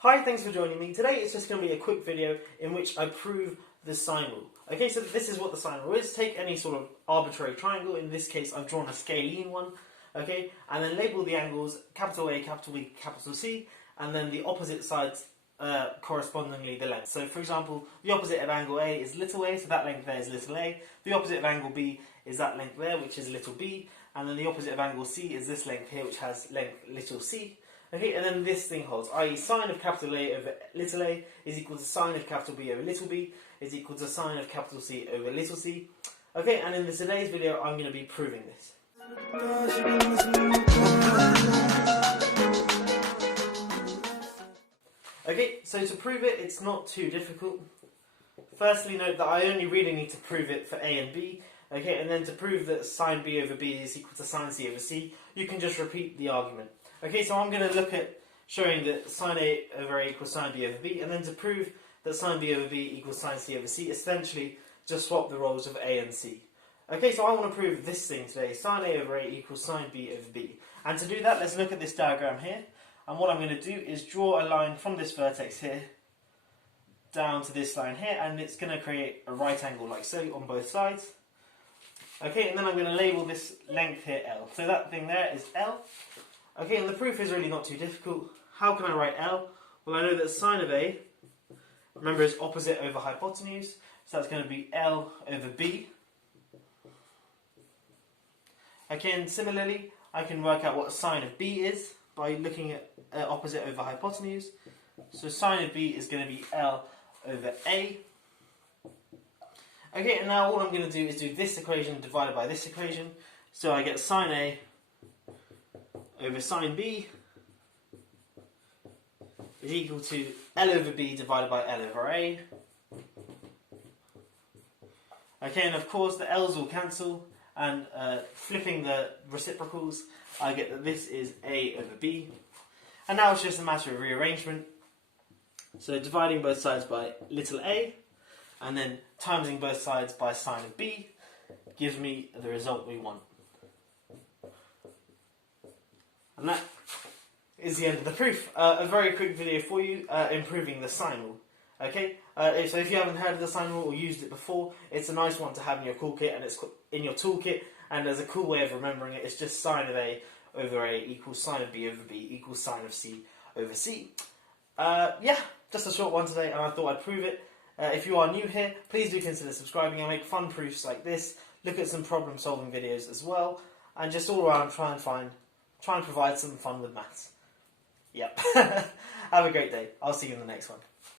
Hi, thanks for joining me. Today it's just going to be a quick video in which I prove the sine rule. Okay, so this is what the sine rule is. Take any sort of arbitrary triangle. In this case, I've drawn a scalene one. Okay, and then label the angles capital A, capital B, capital C, and then the opposite sides correspondingly the length. So, for example, the opposite of angle A is little a, so that length there is little a. The opposite of angle B is that length there, which is little b. And then the opposite of angle C is this length here, which has length little c. Okay, and then this thing holds, i.e. sine of capital A over little a is equal to sine of capital B over little b is equal to sine of capital C over little c. Okay, and in today's video I'm going to be proving this. Okay, so to prove it, it's not too difficult. Firstly, note that I only really need to prove it for A and B. Okay, and then to prove that sine B over B is equal to sine C over C, you can just repeat the argument. Okay, so I'm going to look at showing that sine A over A equals sine B over B, and then to prove that sine B over B equals sine C over C, essentially just swap the roles of A and C. Okay, so I want to prove this thing today, sine A over A equals sine B over B. And to do that, let's look at this diagram here. And what I'm going to do is draw a line from this vertex here down to this line here, and it's going to create a right angle like so on both sides. Okay, and then I'm going to label this length here L. So that thing there is L. Okay, and the proof is really not too difficult. How can I write L? Well, I know that sine of A, remember, is opposite over hypotenuse, so that's going to be L over B. Okay, and similarly, I can work out what sine of B is by looking at opposite over hypotenuse. So sine of B is going to be L over A. Okay, and now all I'm going to do is do this equation divided by this equation. So I get sine A over sine B is equal to L over B divided by L over A. Okay, and of course the L's will cancel, and flipping the reciprocals, I get that this is A over B. And now it's just a matter of rearrangement. So dividing both sides by little a, and then timesing both sides by sine of B, gives me the result we want. And that is the end of the proof. A very quick video for you, improving the sine rule. Okay, so if you haven't heard of the sine rule or used it before, it's a nice one to have in your toolkit, and it's in your toolkit. And there's a cool way of remembering it. It's just sine of A over A equals sine of B over B equals sine of C over C. Yeah, just a short one today, and I thought I'd prove it. If you are new here, please do consider subscribing. I make fun proofs like this, look at some problem-solving videos as well, and just all around try and provide some fun with maths. Yep. Have a great day. I'll see you in the next one.